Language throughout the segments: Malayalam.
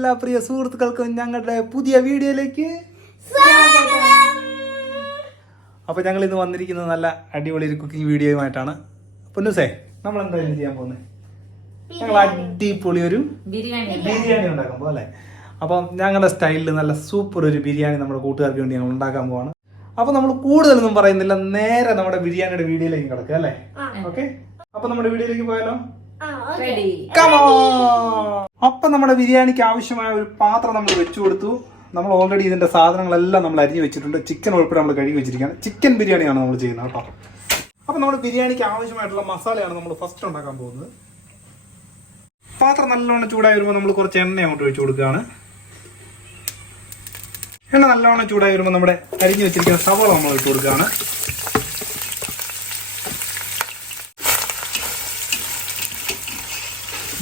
എല്ലാ പ്രിയ സുഹൃത്തുക്കൾക്കും ഞങ്ങളുടെ പുതിയ വീഡിയോയിലേക്ക് അപ്പോൾ ഞങ്ങൾ ഇന്ന് വന്നിരിക്കുന്നത് നല്ല അടിപൊളി ഒരു കുക്കിംഗ് വീഡിയോയുമായിട്ടാണ്. പൊന്നൂസേ, നമ്മൾ എന്തായാലും ചെയ്യാൻ പോകുന്നത് ഞങ്ങൾ അടിപൊളി ഒരു ബിരിയാണി ഉണ്ടാക്കാൻ പോകും അല്ലേ. അപ്പം ഞങ്ങളുടെ സ്റ്റൈലിൽ നല്ല സൂപ്പർ ഒരു ബിരിയാണി നമ്മുടെ കൂട്ടുകാർക്ക് വേണ്ടി ഞങ്ങൾ ഉണ്ടാക്കാൻ പോവാണ്. അപ്പോൾ നമ്മൾ കൂടുതലൊന്നും പറയുന്നില്ല, നേരെ നമ്മുടെ ബിരിയാണിയുടെ വീഡിയോയിലേക്ക് കിടക്കുക അല്ലേ. ഓക്കെ, അപ്പൊ നമ്മുടെ വീഡിയോയിലേക്ക് പോയാലോ. അപ്പൊ നമ്മുടെ ബിരിയാണിക്ക് ആവശ്യമായ ഒരു പാത്രം നമ്മൾ വെച്ചു കൊടുത്തു. നമ്മൾ ഓൾറെഡി ഇതിന്റെ സാധനങ്ങളെല്ലാം നമ്മൾ അരിഞ്ഞു വെച്ചിട്ടുണ്ട്. ചിക്കൻ ഉൾപ്പെടെ നമ്മൾ കഴുകി വെച്ചിരിക്കുകയാണ്. ചിക്കൻ ബിരിയാണിയാണ് നമ്മൾ ചെയ്യുന്നത് കേട്ടോ. അപ്പൊ നമ്മുടെ ബിരിയാണിക്ക് ആവശ്യമായിട്ടുള്ള മസാലയാണ് നമ്മൾ ഫസ്റ്റ് ഉണ്ടാക്കാൻ പോകുന്നത്. പാത്രം നല്ലോണം ചൂടായി വരുമ്പോൾ നമ്മൾ കുറച്ച് എണ്ണ അങ്ങോട്ട് ഒഴിച്ചു കൊടുക്കുകയാണ്. എണ്ണ നല്ലോണം ചൂടായി വരുമ്പോൾ നമ്മുടെ അരിഞ്ഞു വെച്ചിരിക്കുന്ന സവാള നമ്മൾ ഇട്ട് കൊടുക്കുകയാണ്.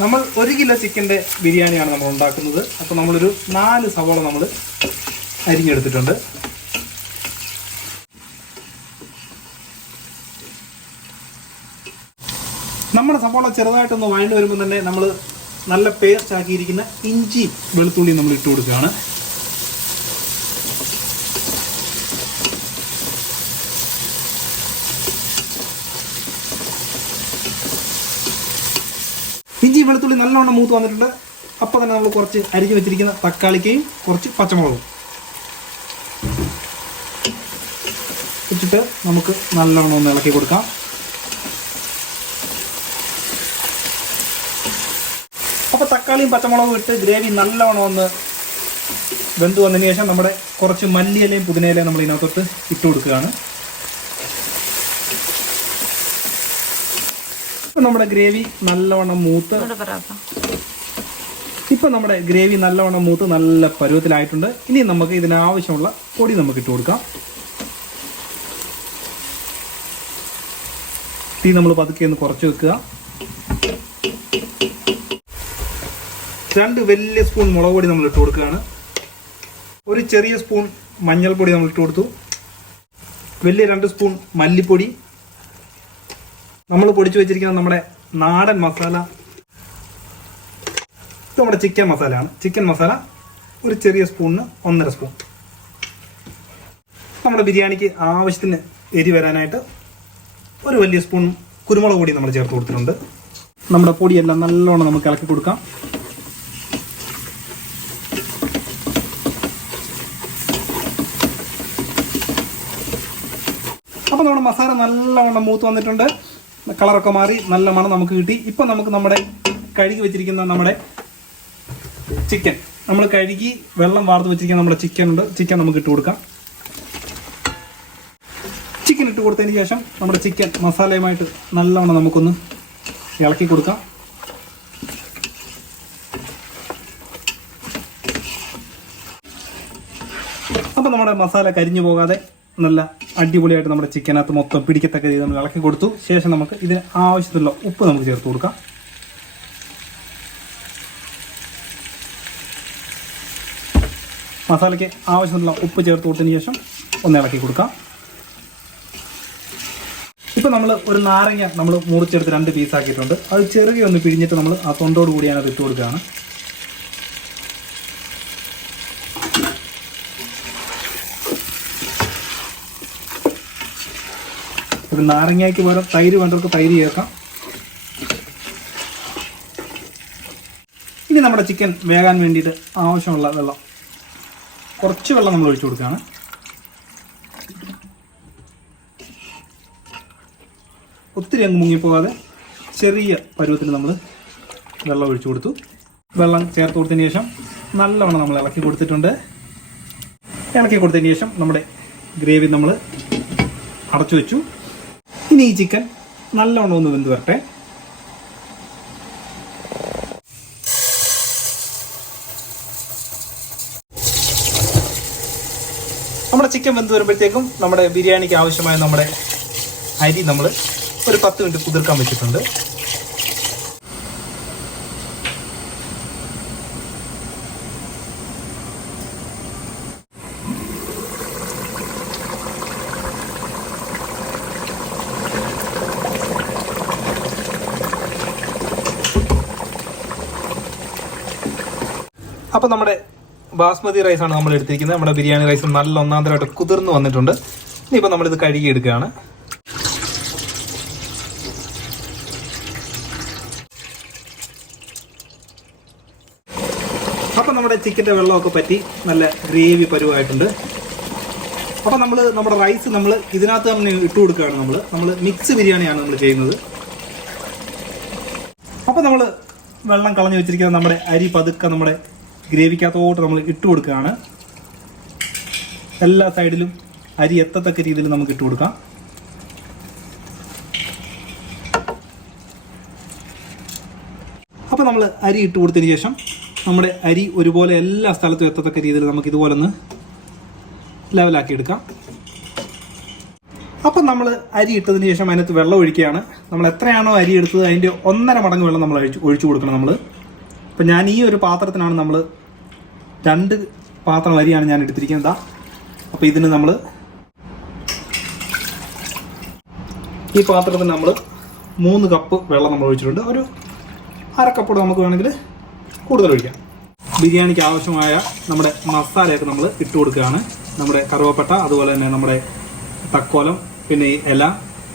നമ്മൾ 1 കിലോ ചിക്കൻ്റെ ബിരിയാണിയാണ് നമ്മൾ ഉണ്ടാക്കുന്നത്. അപ്പോൾ നമ്മളൊരു 4 സവാള നമ്മൾ അരിഞ്ഞെടുത്തിട്ടുണ്ട്. നമ്മുടെ സവാള ചെറുതായിട്ടൊന്ന് വഴണ്ട് വരുമ്പോൾ തന്നെ നമ്മൾ നല്ല പേസ്റ്റ് ആക്കിയിരിക്കുന്ന ഇഞ്ചി വെളുത്തുള്ളി നമ്മൾ ഇട്ട് കൊടുക്കുകയാണ്. ഇഞ്ചി വെളുത്തുള്ളി നല്ലോണം മൂത്ത് വന്നിട്ടുണ്ട്. അപ്പോൾ തന്നെ നമ്മൾ കുറച്ച് അരിഞ്ഞു വെച്ചിരിക്കുന്ന തക്കാളിക്കയും കുറച്ച് പച്ചമുളകും ഇട്ടിട്ട് നമുക്ക് നല്ലോണം ഒന്ന് ഇളക്കി കൊടുക്കാം. അപ്പോൾ തക്കാളിയും പച്ചമുളകും ഇട്ട് ഗ്രേവി നല്ലോണം ഒന്ന് വെന്ത് വന്നതിന് ശേഷം നമ്മുടെ കുറച്ച് മല്ലിയിലയും പുതിനയിലയും നമ്മൾ ഇതിനകത്തോട്ട് ഇട്ട് കൊടുക്കുകയാണ്. നമ്മുടെ ഗ്രേവി നല്ലവണ്ണം മൂത്ത് നല്ല പരുവത്തിലായിട്ടുണ്ട്. ഇനി നമുക്ക് ഇതിനാവശ്യമുള്ള പൊടി നമുക്ക് ഇട്ട് കൊടുക്കാം. തീ നമ്മൾ പതുക്കെ ഒന്ന് കുറച്ച് വെക്കുക. 2 വലിയ സ്പൂൺ മുളക് പൊടി നമ്മൾ ഇട്ട് കൊടുക്കുകയാണ്. ഒരു ചെറിയ സ്പൂൺ മഞ്ഞൾപ്പൊടി നമ്മൾ ഇട്ട് കൊടുത്തു. വലിയ 2 സ്പൂൺ മല്ലിപ്പൊടി. നമ്മൾ പൊടിച്ചു വെച്ചിരിക്കുന്ന നമ്മുടെ നാടൻ മസാല, ഇത് നമ്മുടെ ചിക്കൻ മസാലയാണ്. ചിക്കൻ മസാല ഒരു ചെറിയ സ്പൂണിന് 1.5 സ്പൂൺ. നമ്മുടെ ബിരിയാണിക്ക് ആവശ്യത്തിന് എരി വരാനായിട്ട് ഒരു വലിയ സ്പൂൺ കുരുമുളക് പൊടി നമ്മൾ ചേർത്ത് കൊടുത്തിട്ടുണ്ട്. നമ്മുടെ പൊടിയെല്ലാം നല്ലോണം നമുക്ക് ഇളക്കി കൊടുക്കാം. അപ്പോൾ നമ്മുടെ മസാല നല്ലവണ്ണം മൂത്ത് വന്നിട്ടുണ്ട്. കളറൊക്കെ മാറി നല്ല മണം നമുക്ക് കിട്ടി. ഇപ്പം നമുക്ക് നമ്മുടെ കഴുകി വെച്ചിരിക്കുന്ന നമ്മുടെ ചിക്കൻ, നമ്മൾ കഴുകി വെള്ളം വാർത്ത് വെച്ചിരിക്കുന്ന നമ്മുടെ ചിക്കൻ ഉണ്ട്. ചിക്കൻ നമുക്ക് ഇട്ട് കൊടുക്കാം. ചിക്കൻ ഇട്ട് കൊടുത്തതിന് ശേഷം നമ്മുടെ ചിക്കൻ മസാലയുമായിട്ട് നല്ലവണ്ണം നമുക്കൊന്ന് ഇളക്കി കൊടുക്കാം. അപ്പം നമ്മുടെ മസാല കരിഞ്ഞു പോകാതെ നല്ല അടിപൊളിയായിട്ട് നമ്മുടെ ചിക്കനകത്ത് മൊത്തം പിടിക്കത്തക്ക രീതിയിൽ നമ്മൾ ഇളക്കി കൊടുത്തു. ശേഷം നമുക്ക് ഇതിന് ആവശ്യത്തിലുള്ള ഉപ്പ് നമുക്ക് ചേർത്ത് കൊടുക്കാം. മസാലയ്ക്ക് ആവശ്യത്തിനുള്ള ഉപ്പ് ചേർത്ത് കൊടുത്തതിന് ശേഷം ഒന്ന് ഇളക്കി കൊടുക്കാം. ഇപ്പം നമ്മൾ ഒരു നാരങ്ങ നമ്മൾ മുറിച്ചെടുത്ത് 2 പീസാക്കിയിട്ടുണ്ട്. അത് ചെറുകെ ഒന്ന് പിഴിഞ്ഞിട്ട് നമ്മൾ ആ തൊണ്ടോട് കൂടിയാണ് അത് ഇട്ട് കൊടുക്കുകയാണ്. ഒരു നാരങ്ങയ്ക്ക് പകരം തൈര് വേണ്ടവർക്ക് തൈര് ചേർക്കാം. ഇനി നമ്മുടെ ചിക്കൻ വേകാൻ വേണ്ടിയിട്ട് ആവശ്യമുള്ള വെള്ളം, കുറച്ച് വെള്ളം നമ്മൾ ഒഴിച്ചു കൊടുക്കുകയാണ്. ഒത്തിരി അങ്ങ് മുങ്ങിപ്പോകാതെ ചെറിയ പരുവത്തിൽ നമ്മൾ വെള്ളം ഒഴിച്ചു കൊടുത്തു. വെള്ളം ചേർത്ത് കൊടുത്തതിന് ശേഷം നല്ലവണ്ണം നമ്മൾ ഇളക്കി കൊടുത്തിട്ടുണ്ട്. ഇളക്കി കൊടുത്തതിന് ശേഷം നമ്മുടെ ഗ്രേവി നമ്മൾ അടച്ചു വെച്ചു. ഇനി ഈ ചിക്കൻ നല്ലവണ്ണം ഒന്ന് വെന്ത് വരട്ടെ. നമ്മുടെ ചിക്കൻ വെന്ത് വരുമ്പോഴത്തേക്കും നമ്മുടെ ബിരിയാണിക്ക് ആവശ്യമായ നമ്മുടെ അരി നമ്മൾ ഒരു 10 മിനിറ്റ് കുതിർക്കാൻ വെച്ചിട്ടുണ്ട്. അപ്പോൾ നമ്മുടെ ബാസ്മതി റൈസാണ് നമ്മൾ എടുത്തിരിക്കുന്നത്. നമ്മുടെ ബിരിയാണി റൈസ് നല്ല ഒന്നാന്തരമായിട്ട് കുതിർന്ന് വന്നിട്ടുണ്ട്. ഇനിയിപ്പോൾ നമ്മളിത് കഴുകിയെടുക്കുകയാണ്. അപ്പം നമ്മുടെ ചിക്കൻ്റെ വെള്ളമൊക്കെ പറ്റി നല്ല ഗ്രേവി പരുവായിട്ടുണ്ട്. അപ്പം നമ്മുടെ റൈസ് നമ്മൾ ഇതിനകത്ത് തന്നെ ഇട്ട് കൊടുക്കുകയാണ്. നമ്മൾ മിക്സ് ബിരിയാണിയാണ് നമ്മൾ ചെയ്യുന്നത്. അപ്പം നമ്മൾ വെള്ളം കളഞ്ഞു വെച്ചിരിക്കുന്ന നമ്മുടെ അരി പതുക്കെ നമ്മുടെ ഗ്രേവിക്കകത്തോട്ട് നമ്മൾ ഇട്ട് കൊടുക്കുകയാണ്. എല്ലാ സൈഡിലും അരി എത്തത്തക്ക രീതിയിൽ നമുക്ക് ഇട്ട് കൊടുക്കാം. അപ്പോൾ നമ്മൾ അരി ഇട്ട് കൊടുത്തതിന് ശേഷം നമ്മുടെ അരി ഒരുപോലെ എല്ലാ സ്ഥലത്തും എത്തത്തക്ക രീതിയിൽ നമുക്ക് ഇതുപോലെ ഒന്ന് ലെവലാക്കി എടുക്കാം. അപ്പം നമ്മൾ അരി ഇട്ടതിന് ശേഷം അതിനകത്ത് വെള്ളം ഒഴിക്കുകയാണ്. നമ്മൾ എത്രയാണോ അരി എടുത്തത് അതിൻ്റെ 1.5 മടങ്ങ് വെള്ളം നമ്മൾ ഒഴിച്ചു കൊടുക്കണം. അപ്പം ഞാൻ ഈ ഒരു പാത്രത്തിനാണ് 2 പാത്രം അരിയാണ് ഞാൻ എടുത്തിരിക്കുന്നത്. അപ്പോൾ ഇതിന് നമ്മൾ ഈ പാത്രത്തിന് നമ്മൾ 3 കപ്പ് വെള്ളം നമ്മൾ ഒഴിച്ചിട്ടുണ്ട്. ഒരു 1/2 കപ്പോട് നമുക്ക് വേണമെങ്കിൽ കൂടുതൽ ഒഴിക്കാം. ബിരിയാണിക്ക് ആവശ്യമായ നമ്മുടെ മസാലയൊക്കെ നമ്മൾ ഇട്ട് കൊടുക്കുകയാണ്. നമ്മുടെ കറുവപ്പട്ട, അതുപോലെ തന്നെ നമ്മുടെ തക്കോലം, പിന്നെ ഇല,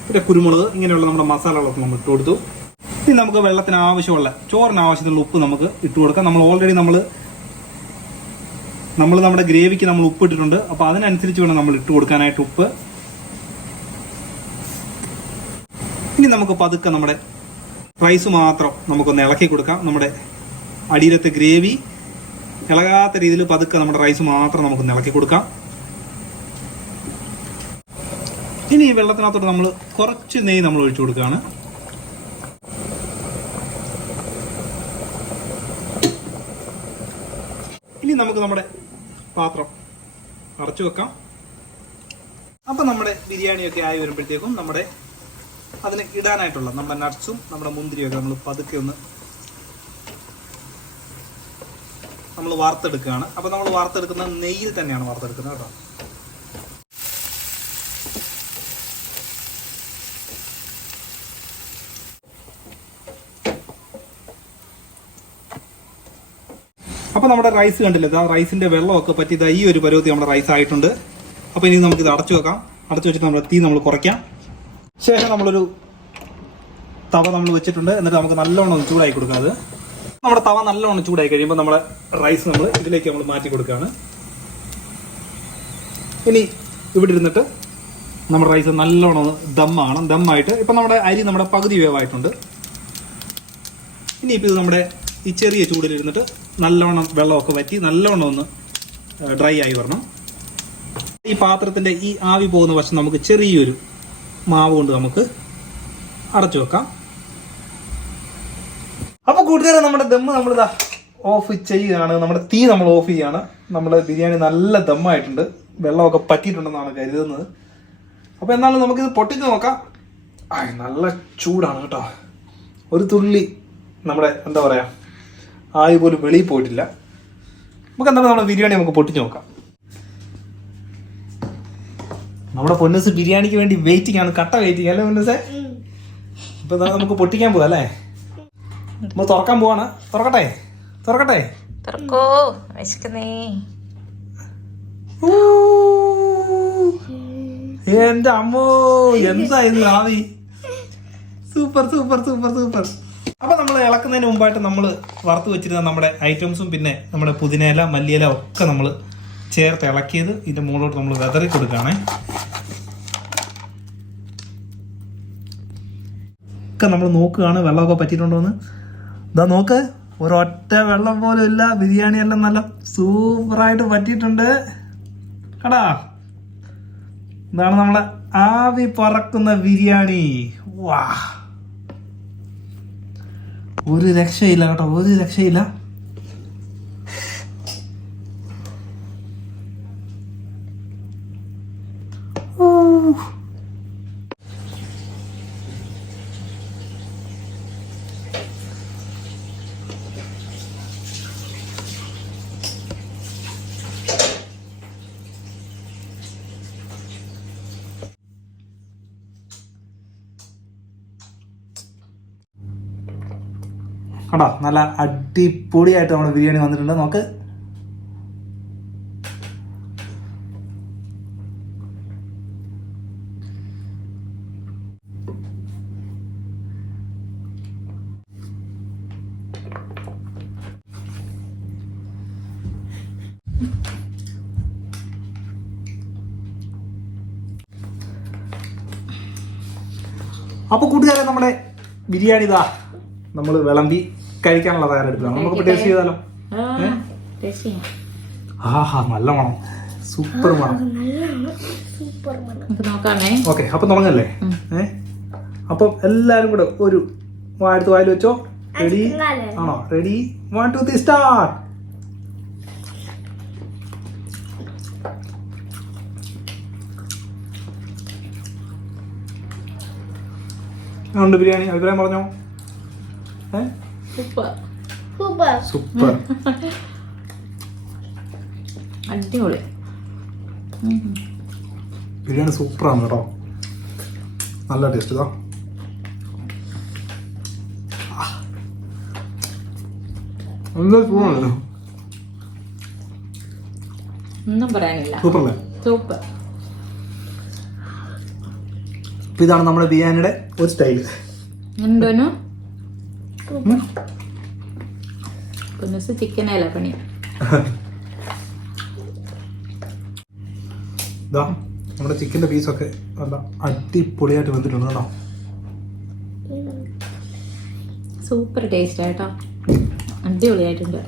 പിന്നെ കുരുമുളക്, ഇങ്ങനെയുള്ള നമ്മുടെ മസാലകളൊക്കെ നമ്മൾ ഇട്ട് കൊടുത്തു. ഇനി നമുക്ക് വെള്ളത്തിന് ആവശ്യമുള്ള ചോറിന് ആവശ്യത്തിനുള്ള ഉപ്പ് നമുക്ക് ഇട്ട് കൊടുക്കാം. നമ്മൾ ഓൾറെഡി നമ്മൾ നമ്മുടെ ഗ്രേവിക്ക് നമ്മൾ ഉപ്പ് ഇട്ടിട്ടുണ്ട്. അപ്പോൾ അതിനനുസരിച്ച് വേണം നമ്മൾ ഇട്ട് കൊടുക്കാനായിട്ട് ഉപ്പ്. ഇനി നമുക്ക് പതുക്കെ നമ്മുടെ റൈസ് മാത്രം നമുക്കൊന്ന് ഇളക്കി കൊടുക്കാം. നമ്മുടെ അടിയിലത്തെ ഗ്രേവി ഇളകാത്ത രീതിയിൽ പതുക്കെ നമ്മുടെ റൈസ് മാത്രം നമുക്കൊന്ന് ഇളക്കി കൊടുക്കാം. ഇനി ഈ വെള്ളത്തിനകത്തോട്ട് നമ്മൾ കുറച്ച് നെയ്യ് നമ്മൾ ഒഴിച്ചു കൊടുക്കുകയാണ്. ഇനി നമുക്ക് നമ്മുടെ പാത്രം അടച്ചു വെക്കാം. അപ്പം നമ്മുടെ ബിരിയാണിയൊക്കെ ആയി വരുമ്പോഴത്തേക്കും നമ്മുടെ അതിന് ഇടാനായിട്ടുള്ള നമ്മുടെ നട്ട്സും നമ്മുടെ മുന്തിരിയൊക്കെ നമ്മൾ പതുക്കെ ഒന്ന് നമ്മൾ വാർത്തെടുക്കുകയാണ്. അപ്പോൾ നമ്മൾ വാർത്തെടുക്കുന്ന നെയ്യിൽ തന്നെയാണ് വാർത്തെടുക്കുന്നത് കേട്ടോ. അപ്പോൾ നമ്മുടെ റൈസ് കണ്ടില്ലേ, റൈസിന്റെ വെള്ളമൊക്കെ പറ്റി ഈ ഒരു പരുവത്തിൽ നമ്മുടെ റൈസ് ആയിട്ടുണ്ട്. അപ്പോൾ ഇനി നമുക്കിത് അടച്ചു വെക്കാം. അടച്ചു വെച്ചിട്ട് നമ്മുടെ തീ നമ്മൾ കുറയ്ക്കാം. ശേഷം നമ്മളൊരു തവ നമ്മൾ വെച്ചിട്ടുണ്ട്. എന്നിട്ട് നമുക്ക് നല്ലോണം ഒന്ന് ചൂടായി കൊടുക്കാം. അത് നമ്മുടെ തവ നല്ലോണം ചൂടായി കഴിയുമ്പോൾ നമ്മുടെ റൈസ് നമ്മൾ ഇതിലേക്ക് നമ്മൾ മാറ്റി കൊടുക്കുകയാണ്. ഇനി ഇവിടെ ഇരുന്നിട്ട് നമ്മുടെ റൈസ് നല്ലോണം ദമ്മാണ്. ദമ്മായിട്ട് ഇപ്പം നമ്മുടെ അരി നമ്മുടെ പകുതി വേവായിട്ടുണ്ട്. ഇനിയിപ്പോൾ ഇത് നമ്മുടെ ഈ ചെറിയ ചൂടിലിരുന്നിട്ട് നല്ലോണം വെള്ളമൊക്കെ വറ്റി നല്ലോണം ഒന്ന് ഡ്രൈ ആയി വരണം. ഈ പാത്രത്തിൻ്റെ ഈ ആവി പോകുന്ന വശം നമുക്ക് ചെറിയൊരു മാവ് കൊണ്ട് നമുക്ക് അടച്ചു വെക്കാം. അപ്പോൾ കൂട്ടുകാരെ, നമ്മുടെ ദമ്മ് നമ്മളിതാ ഓഫ് ചെയ്യുകയാണ്. നമ്മുടെ തീ നമ്മൾ ഓഫ് ചെയ്യുകയാണ്. നമ്മുടെ ബിരിയാണി നല്ല ദമ്മായിട്ടുണ്ട്. വെള്ളമൊക്കെ പറ്റിയിട്ടുണ്ടെന്നാണ് കരുതുന്നത്. അപ്പോൾ എന്നാലും നമുക്കിത് പൊട്ടിച്ച് നോക്കാം. നല്ല ചൂടാണ് കേട്ടോ. ഒരു തുള്ളി നമ്മുടെ എന്താ പറയുക ആയി പോലും വെളിയിൽ പോയിട്ടില്ല. നമുക്ക് എന്താണ് നമ്മുടെ ബിരിയാണി നമുക്ക് പൊട്ടിച്ച് നോക്കാം. നമ്മുടെ പൊന്നൂസ് ബിരിയാണിക്ക് വേണ്ടി വെയിറ്റിംഗ് ആണ്. കട്ട വെയിറ്റിംഗ് അല്ലേ പൊന്നൂസേ? ഇപ്പൊ നമുക്ക് പൊട്ടിക്കാൻ പോവാ അല്ലേ? നമ്മൾ തുറക്കാൻ പോവാണ്. തുറക്കട്ടെ? എന്റെ അമ്മോ, എന്തായിരുന്നു ആവി! Super super super super. അപ്പൊ നമ്മൾ ഇളക്കുന്നതിന് മുമ്പായിട്ട് നമ്മൾ വറുത്ത് വെച്ചിരുന്ന നമ്മുടെ ഐറ്റംസും പിന്നെ നമ്മുടെ പുതിനയില, മല്ലിയില ഒക്കെ നമ്മൾ ചേർത്ത് ഇളക്കിയത് ഇതിന്റെ മുകളിലോട്ട് നമ്മൾ വിതറി കൊടുക്കുകയാണേ. ഒക്കെ നമ്മൾ നോക്കുകയാണ് വെള്ളമൊക്കെ പറ്റിയിട്ടുണ്ടോന്ന്. ഇതാ നോക്ക്, ഒരൊറ്റ വെള്ളം പോലും ഇല്ല. ബിരിയാണി എല്ലാം നല്ല സൂപ്പറായിട്ട് പറ്റിയിട്ടുണ്ട് കടാ. ഇതാണ് നമ്മളെ ആവി പറക്കുന്ന ബിരിയാണി. വാ, ഒരു രക്ഷയില്ല കേട്ടോ, ഒരു രക്ഷയില്ല. കണ്ടോ, നല്ല അടിപൊളിയായിട്ട് നമ്മുടെ ബിരിയാണി വന്നിട്ടുണ്ട്. നമുക്ക് അപ്പൊ കൂട്ടുകാരെ നമ്മുടെ ബിരിയാണി ഇതാ നമ്മൾ വിളമ്പി കഴിക്കാനുള്ള തയ്യാറെടുപ്പിലാണ്. നമുക്ക് ടേസ്റ്റ് ചെയ്താലോ? ആഹാ നല്ല മണം, സൂപ്പർ മണം. ഓക്കെ അപ്പൊ തുടങ്ങല്ലേ? അപ്പം എല്ലാരും കൂടെ ഒരു അടുത്ത് വായിൽ വെച്ചോ. റെഡി ആണോ? Ready 1 2 3 start. ഉണ്ട് ബിരിയാണി അഭിപ്രായം പറഞ്ഞോ? സൂപ്പർ അടിപൊളി ബിരിയാണി സൂപ്പറാണ് കേട്ടോ, നല്ല ടേസ്റ്റ്. ഇതാ നല്ല സൂപ്പറാണല്ലോ, ഒന്നും പറയാനില്ല, സൂപ്പറല്ലേ? സൂപ്പർ. അപ്പൊ ഇതാണ് നമ്മുടെ ബിരിയാണിയുടെ ഒരു സ്റ്റൈല്. എന്തോനു ചിക്കനല്ല പണി. ഇതാ നമ്മുടെ ചിക്കൻ്റെ പീസൊക്കെ നല്ല അടിപൊളിയായിട്ട് വന്നിട്ടുണ്ട് കേട്ടോ, സൂപ്പർ ടേസ്റ്റ് ആയിട്ടോ, അടിപൊളിയായിട്ടുണ്ട്.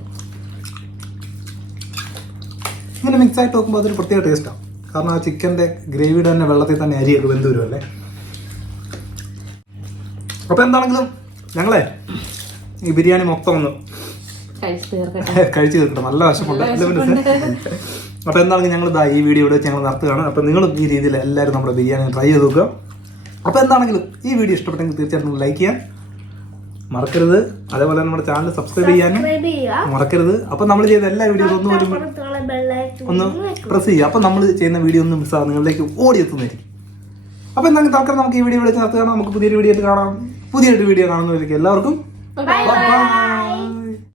ഇങ്ങനെ മിക്സ് ആയിട്ട് നോക്കുമ്പോൾ അതൊരു പ്രത്യേക ടേസ്റ്റാണ്. കാരണം ആ ചിക്കൻ്റെ ഗ്രേവിയുടെ തന്നെ വെള്ളത്തിൽ തന്നെ അരിയൊക്കെ വെന്ത് വരുമല്ലേ. അപ്പോൾ എന്താണെങ്കിലും ഞങ്ങളെ ഈ ബിരിയാണി മൊത്തം ഒന്ന് കഴിച്ചു തീർക്കട്ടെ, നല്ല വശമുണ്ട്. അപ്പോൾ എന്താണെങ്കിലും ഞങ്ങൾ ഇതാ ഈ വീഡിയോ ഇവിടെ വെച്ച് ഞങ്ങൾ നടത്തുകയാണ്. അപ്പോൾ നിങ്ങളും ഈ രീതിയിൽ എല്ലാവരും നമ്മുടെ ബിരിയാണി ട്രൈ ചെയ്ത് നോക്കുക. അപ്പോൾ എന്താണെങ്കിലും ഈ വീഡിയോ ഇഷ്ടപ്പെട്ടെങ്കിൽ തീർച്ചയായിട്ടും ലൈക്ക് ചെയ്യാൻ മറക്കരുത്, അതേപോലെ നമ്മുടെ ചാനൽ സബ്സ്ക്രൈബ് ചെയ്യാനും മറക്കരുത്. അപ്പോൾ നമ്മൾ ചെയ്ത എല്ലാ വീഡിയോസും ഒന്ന് പ്രസ് ചെയ്യുക. അപ്പോൾ നമ്മൾ ചെയ്യുന്ന വീഡിയോ ഒന്നും മിസ്സാകും, നിങ്ങളിലേക്ക് ഓടി എത്തുന്നതായിരിക്കും. അപ്പോൾ എന്തായാലും തൽക്കാലം നമുക്ക് ഈ വീഡിയോ വിളിച്ച് നടത്തുകയാണ്. നമുക്ക് പുതിയൊരു വീഡിയോ കാണാം. പുതിയൊരു വീഡിയോ കാണുന്നവർക്ക് എല്ലാവർക്കും ബൈ.